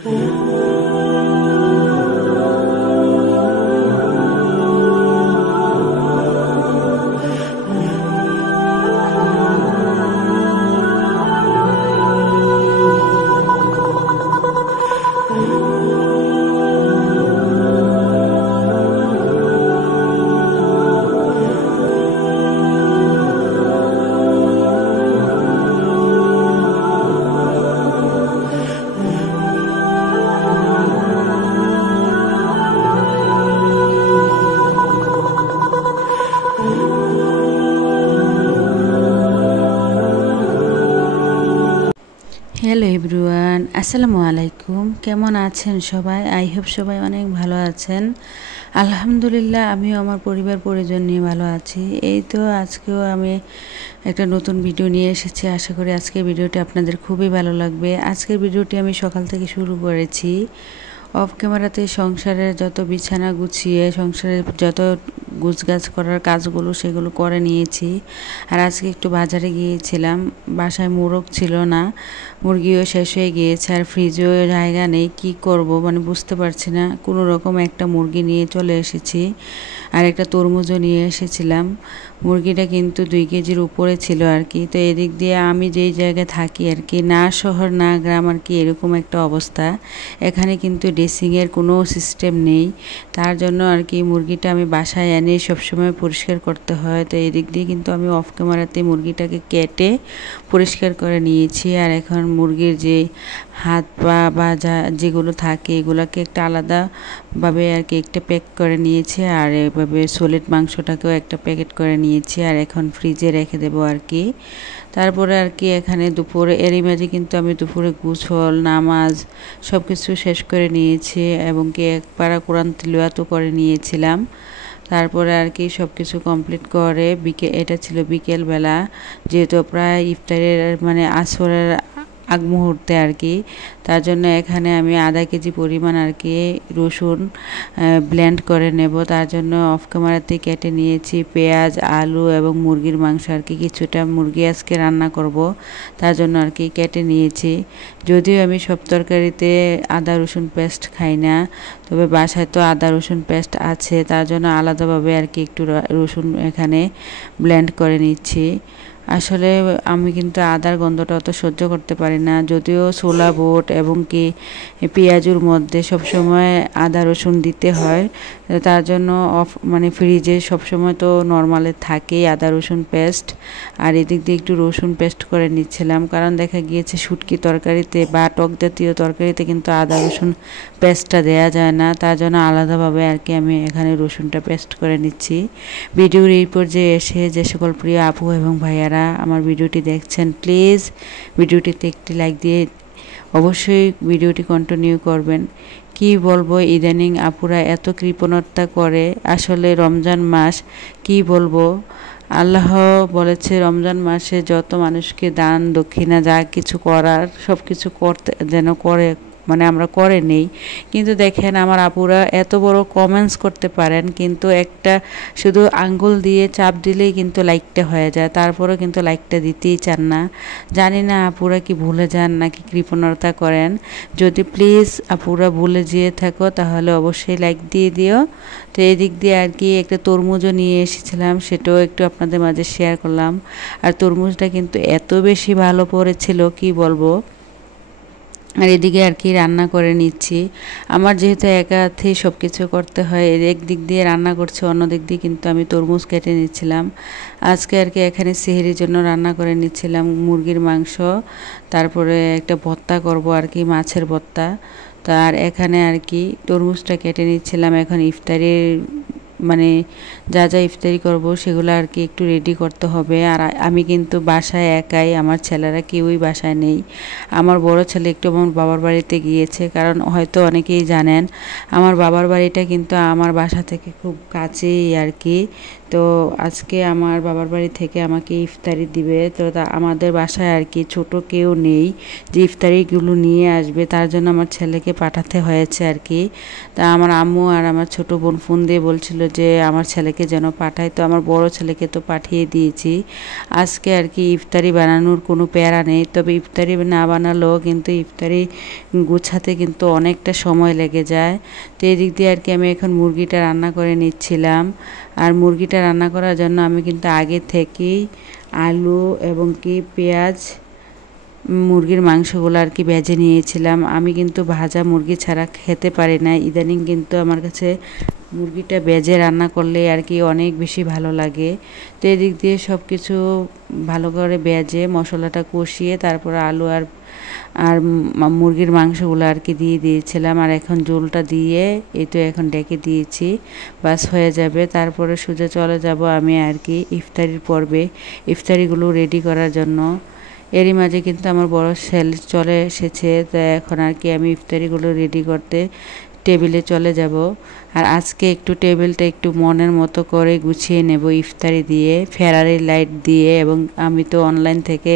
Hello everyone, আসসালামু আলাইকুম। কেমন আছেন সবাই? আই হোপ সবাই অনেক ভালো আছেন। আলহামদুলিল্লাহ, আমিও আমার পরিবার পরিজন নিয়ে ভালো আছি। এই তো আজকেও আমি একটা নতুন ভিডিও নিয়ে এসেছি। আশা করি আজকের ভিডিওটি আপনাদের খুবই ভালো লাগবে। আজকের ভিডিওটি আমি সকাল থেকে শুরু করেছি। অফ ক্যামেরাতে সংসারের যত বিছানা গুছিয়ে সংসারের যত গুছগাছ করার কাজগুলো সেগুলো করে নিয়েছি। আর আজকে একটু বাজারে গিয়েছিলাম, বাসায় মোরগ ছিল না, মুরগিও শেষ হয়ে গিয়েছে, আর ফ্রিজেও জায়গা নেই। কি করব মানে বুঝতে পারছি না। কোনো রকম একটা মুরগি নিয়ে চলে এসেছি, আর একটা তরমুজও নিয়ে এসেছিলাম। মুরগিটা কিন্তু 2 কেজির উপরে ছিল আর কি। তো এদিক দিয়ে আমি যেই জায়গায় থাকি আর কি, না শহর না গ্রাম আর কি, এরকম একটা অবস্থা। এখানে কিন্তু ড্রেসিংয়ের কোনো সিস্টেম নেই, তার জন্য আর কি মুরগিটা আমি বাসায় এনে সবসময় পরিষ্কার করতে হয়। তো এদিক দিয়ে কিন্তু আমি অফ ক্যামেরাতে মুরগিটাকে কেটে পরিষ্কার করে নিয়েছি। আর এখন মুরগির যে হাত পা বা যেগুলো থাকে এগুলোকে একটা আলাদাভাবে আর কি একটা প্যাক করে নিয়েছি, আর এভাবে সলিড মাংসটাকেও একটা প্যাকেট করে নিয়েছি, আর এখন ফ্রিজে রেখে দেবো আর কি। তারপরে আর কি এখানে দুপুরে এরই মাঝে কিন্তু আমি দুপুরে গোসল নামাজ সব কিছু শেষ করে নিয়েছি, এবং কি একবার কোরআন তিলাওয়াতও করে নিয়েছিলাম। তারপরে আর কি সব কিছু কমপ্লিট করে এটা ছিল বিকেলবেলা, যেহেতু প্রায় ইফতারের মানে আসরের আগ মুহূর্তে আর কি। তার জন্য এখানে আমি আধা কেজি পরিমাণ আর কি রসুন ব্লেন্ড করে নেব। তার জন্য অফ ক্যামেরাতে কেটে নিয়েছি পেঁয়াজ, আলু এবং মুরগির মাংস আর কি। কিছুটা মুরগি আজকে রান্না করব, তার জন্য আর কি কেটে নিয়েছি। যদিও আমি সব তরকারিতে আদা রসুন পেস্ট খাই না, তবে বাসায় তো আদা রসুন পেস্ট আছে, তার জন্য আলাদাভাবে আর কি একটু রসুন এখানে ব্লেন্ড করে নিচ্ছি। আসলে আমি কিন্তু আদার গন্ধটা অত সহ্য করতে পারি না, যদিও ছোলা বুট এবং কি পেঁয়াজুর মধ্যে সবসময় আদা রসুন দিতে হয়। তার জন্য মানে ফ্রিজে সবসময় তো নর্মালে থাকেই আদা রসুন পেস্ট। আর এদিক দিয়ে একটু রসুন পেস্ট করে নিচ্ছিলাম, কারণ দেখা গিয়েছে শুটকি তরকারিতে বা টক জাতীয় তরকারিতে কিন্তু আদা রসুন পেস্টটা দেওয়া যায় না, তার জন্য আলাদাভাবে আর কি আমি এখানে রসুনটা পেস্ট করে নিচ্ছি। ভিডিওর এই পর্যায়ে এসে যে সকল প্রিয় আপু এবং ভাইয়ারা আমার ভিডিওটি দেখছেন, প্লিজ ভিডিওটিতে একটি লাইক দিয়ে অবশ্যই ভিডিওটি কন্টিনিউ করবেন। কি বলবো, ইদানিং আপুরা এত কৃপণতা করে, আসলে রমজান মাস কি বলবো। আল্লাহ বলেছে রমজান মাসে যত মানুষকে দান দক্ষিণা যা কিছু করার সব কিছু করতে যেন করে, মানে আমরা করে নেই। কিন্তু দেখেন আমার আপুরা এত বড় কমেন্টস করতে পারেন, কিন্তু একটা শুধু আঙ্গুল দিয়ে চাপ দিলেই কিন্তু লাইকটা হয়ে যায়, তারপরেও কিন্তু লাইকটা দিতেই চান না। জানি না আপুরা কি ভুলে যান নাকি কৃপণতা করেন। যদি প্লিজ আপুরা ভুলে যেয়ে থাকো তাহলে অবশ্যই লাইক দিয়ে দিও। তো এই দিক দিয়ে আর কি একটা তরমুজও নিয়ে এসেছিলাম, সেটাও একটু আপনাদের মাঝে শেয়ার করলাম। আর তরমুজটা কিন্তু এত বেশি ভালো পড়েছিল কি বলবো। আর এদিকে আর কি রান্না করে নিচ্ছি। আমার যেহেতু একা হাতেই সব কিছু করতে হয়, এক দিক দিয়ে রান্না করছি, অন্য দিক দিয়ে কিন্তু আমি তরমুজ কেটে নিচ্ছিলাম। আজকে আর কি এখানে সেহরির জন্য রান্না করে নিচ্ছিলাম মুরগির মাংস, তারপরে একটা ভর্তা করব আর কি, মাছের ভর্তা। তার এখানে আর কি তরমুজটা কেটে নিচ্ছিলাম। এখন ইফতারির মানে যা যা ইফতারি করব সেগুলো আর কি একটু রেডি করতে হবে। আর আমি কিন্তু বাসায় একাই, আমার ছেলেরা কেউই বাসায় নেই। আমার বড় ছেলে একটু আমার বাবার বাড়িতে গিয়েছে, কারণ হয়তো অনেকেই জানেন আমার বাবার বাড়িটা কিন্তু আমার বাসা থেকে খুব কাছেই আর কি। তো আজকে আমার বাবার বাড়ি থেকে আমাকে ইফতারি দিবে। তো আমাদের বাসায় আর কি ছোট কেউ নেই যে ইফতারিগুলো নিয়ে আসবে, তার জন্য আমার ছেলেকে পাঠাতে হয়েছে আর কি। তা আমার আম্মু আর আমার ছোট বোন ফোন দিয়ে বলছিল যে আমার ছেলেকে যেন পাঠায়, তো আমার বড় ছেলেকে তো পাঠিয়ে দিয়েছি। আজকে আর কি ইফতারি বানানোর কোনো প্যারা নেই, তবে ইফতারি না বানালেও কিন্তু ইফতারি গুছাতে কিন্তু অনেকটা সময় লেগে যায়। তো এদিক দিয়ে আর কি আমি এখন মুরগিটা রান্না করে নিচ্ছিলাম। আর মুরগিটা রান্না করার জন্য আমি কিন্তু আগে থেকেই আলু এবং কি পেঁয়াজ, মুরগির মাংসগুলো আর কি ভেজে নিয়েছিলাম। আমি কিন্তু ভাজা মুরগি ছাড়া খেতে পারি না, ইদানিং কিন্তু আমার কাছে মুরগিটা ভেজে রান্না করলে আর কি অনেক বেশি ভালো লাগে। তো এদিক দিয়ে সব কিছু ভালো করে ভেজে মশলাটা কষিয়ে তারপর আলু আর আর মুরগির মাংসগুলো আর কি দিয়ে দিয়েছিলাম। আর এখন ঝোলটা দিয়ে এই তো এখন ডেকে দিয়েছি, বাস হয়ে যাবে। তারপরে সোজা চলে যাব আমি আর কি ইফতারির পর্বে, ইফতারিগুলো রেডি করার জন্য। এরই মাঝে কিন্তু আমার বড় ছেলে চলে এসেছে, তো এখন আর কি আমি ইফতারিগুলো রেডি করতে টেবিলে চলে যাব। আর আজকে একটু টেবিলটা একটু মনের মতো করে গুছিয়ে নেব ইফতারি দিয়ে, ফেরারি লাইট দিয়ে। এবং আমি তো অনলাইন থেকে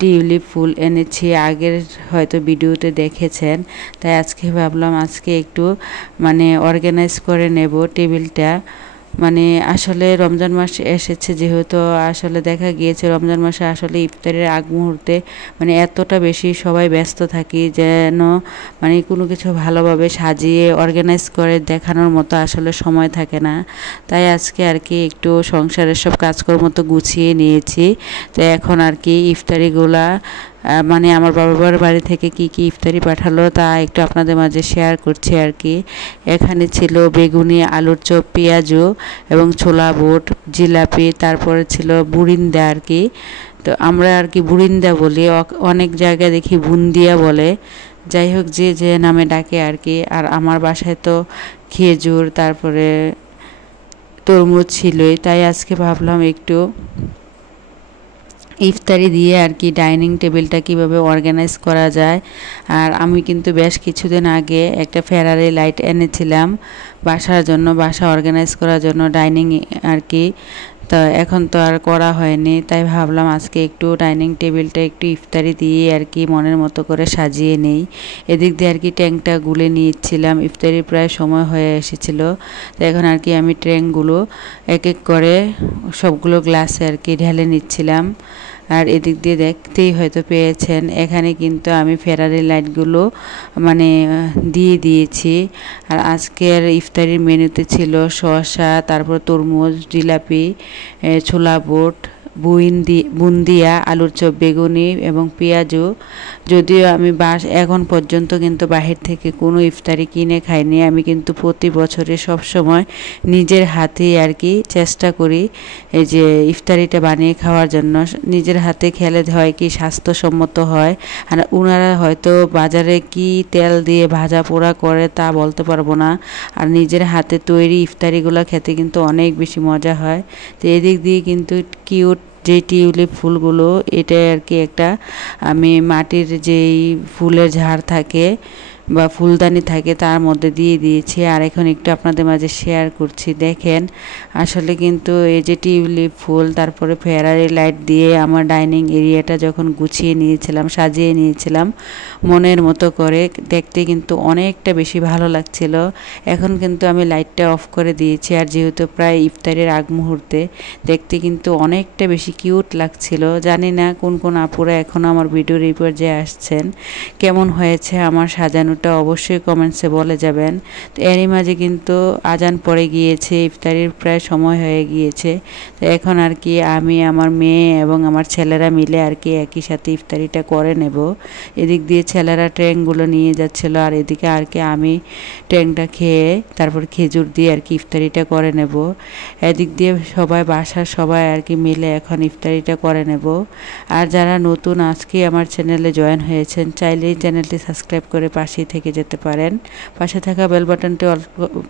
টিউলিপ ফুল এনেছি, আগের হয়তো ভিডিওতে দেখেছেন। তাই আজকে ভাবলাম আজকে একটু মানে অর্গানাইজ করে নেব টেবিলটা। মানে আসলে রমজান মাস এসেছে যেহেতু, আসলে দেখা গিয়েছে রমজান মাসে আসলে ইফতারের আগ মুহূর্তে মানে এতটা বেশি সবাই ব্যস্ত থাকি যেন মানে কোনো কিছু ভালোভাবে সাজিয়ে অর্গানাইজ করে দেখানোর মতো আসলে সময় থাকে না। তাই আজকে আর কি একটু সংসারের সব কাজকর্ম তো গুছিয়ে নিয়েছি। তো এখন আর কি ইফতারিগুলা মানে আমার বাবার বাড়ি থেকে কি কি ইফতারি পাঠালো তা একটু আপনাদের মাঝে শেয়ার করছি আর কি। এখানে ছিল বেগুনি, আলুর চপ, পেঁয়াজু এবং ছোলা বুট, জিলাপি, তারপরে ছিল বুরিন্দা আর কি। তো আমরা আর কি বুরিন্দা বলি, অনেক জায়গায় দেখি বুন্দিয়া বলে, যাই হোক যে যে নামে ডাকে আর কি। আর আমার বাসায় তো খেজুর তারপরে তরমুজ ছিলই, তাই আজকে ভাবলাম একটু ইফতারি দিয়ে আর কি ডাইনিং টেবিলটা কিভাবে অর্গানাইজ করা যায়। আর আমি কিন্তু বেশ কিছুদিন আগে একটা ফেরারি লাইট এনেছিলাম বাসার জন্য, বাসা অর্গানাইজ করার জন্য ডাইনিং আর কি। তো এখন তো আর করা হয়নি, তাই ভাবলাম আজকে একটু ডাইনিং টেবিলটা একটু ইফতারি দিয়ে আর কি মনের মতো করে সাজিয়ে নেই। এদিক দিয়ে আর কি ট্যাংটা গুলে নিয়েছিলাম, ইফতারির প্রায় সময় হয়ে এসেছিল। তো এখন আর কি আমি ট্যাংগুলো এক এক করে সবগুলো গ্লাসে আর কি ঢেলে নিচ্ছিলাম। আর এদিক দিয়ে দেখতেই হয়তো পেয়েছেন এখানে কিন্তু আমি ফেরারি লাইটগুলো মানে দিয়ে দিয়েছি। আর আজকের ইফতারির মেনুতে ছিল শসা, তারপর তরমুজ, জিলাপি, ছোলা বুট, বুন্দিয়া, আলুর চপ, বেগুনি এবং পেঁয়াজু। যদিও আমি এখন পর্যন্ত কিন্তু বাহির থেকে কোনো ইফতারি কিনে খাইনি, আমি কিন্তু প্রতি বছরে সব সময় নিজের হাতেই আর কি চেষ্টা করি এই যে ইফতারিটা বানিয়ে খাওয়ার জন্য। নিজের হাতে খেলে হয় কি স্বাস্থ্যসম্মত হয়। আর ওনারা হয়তো বাজারে কি তেল দিয়ে ভাজা পোড়া করে তা বলতে পারবো না, আর নিজের হাতে তৈরি ইফতারিগুলো খেতে কিন্তু অনেক বেশি মজা হয়। তো এদিক দিয়ে কিন্তু কিউট যে টিউলিপ ফুলগুলো, এটা আর কি একটা আমি মাটির যেই ফুলের ঝাড় থাকে বা ফুলদানি থাকে তার মধ্যে দিয়ে দিয়েছি। আর এখন একটু আপনাদের মাঝে শেয়ার করছি, দেখেন আসলে কিন্তু এই যে টিউলিপ ফুল তারপরে ফেরারি লাইট দিয়ে আমার ডাইনিং এরিয়াটা যখন গুছিয়ে নিয়েছিলাম, সাজিয়ে নিয়েছিলাম মনের মতো করে, দেখতে কিন্তু অনেকটা বেশি ভালো লাগছিল। এখন কিন্তু আমি লাইটটা অফ করে দিয়েছি, আর যেহেতু প্রায় ইফতারের আগ মুহূর্তে দেখতে কিন্তু অনেকটা বেশি কিউট লাগছিল। জানি না কোন কোন আপুরা এখনও আমার ভিডিওর এই পর্যায়ে আসছেন, কেমন হয়েছে আমার সাজানোটা অবশ্যই কমেন্টসে বলে যাবেন। তো এরই মাঝে কিন্তু আজান পড়ে গিয়েছে, ইফতারির প্রায় সময় হয়ে গিয়েছে। তো এখন আর কি আমি, আমার মেয়ে এবং আমার ছেলেরা মিলে আর কি একই সাথে ইফতারিটা করে নেব। এদিক দিয়ে ছেলেরা ট্যাংগুলো নিয়ে যাচ্ছিল, আর এদিকে আর কি আমি ট্যাংটা খেয়ে তারপর খেজুর দিয়ে আর কি ইফতারিটা করে নেব। এদিক দিয়ে সবাই বাসার সবাই আর কি মিলে এখন ইফতারিটা করে নেব। আর যারা নতুন আজকে আমার চ্যানেলে জয়েন হয়েছেন, চাইলেই চ্যানেলটি সাবস্ক্রাইব করে পাশেই থেকে যেতে পারেন। পাশে থাকা বেল বাটনটি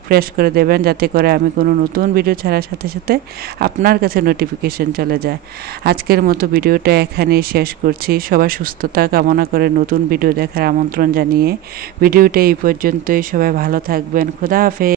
প্রেস করে দেবেন, যাতে করে আমি কোনো নতুন ভিডিও ছাড়ার সাথে সাথে আপনার কাছে নোটিফিকেশন চলে যায়। আজকের মতো ভিডিওটা এখানেই শেষ করছি। সবার সুস্থতা কামনা করে নতুন ভিডিও দেখার আমন্ত্রণ জানিয়ে ভিডিওটা এই পর্যন্তই। সবাই ভালো থাকবেন। খোদা হাফেজ।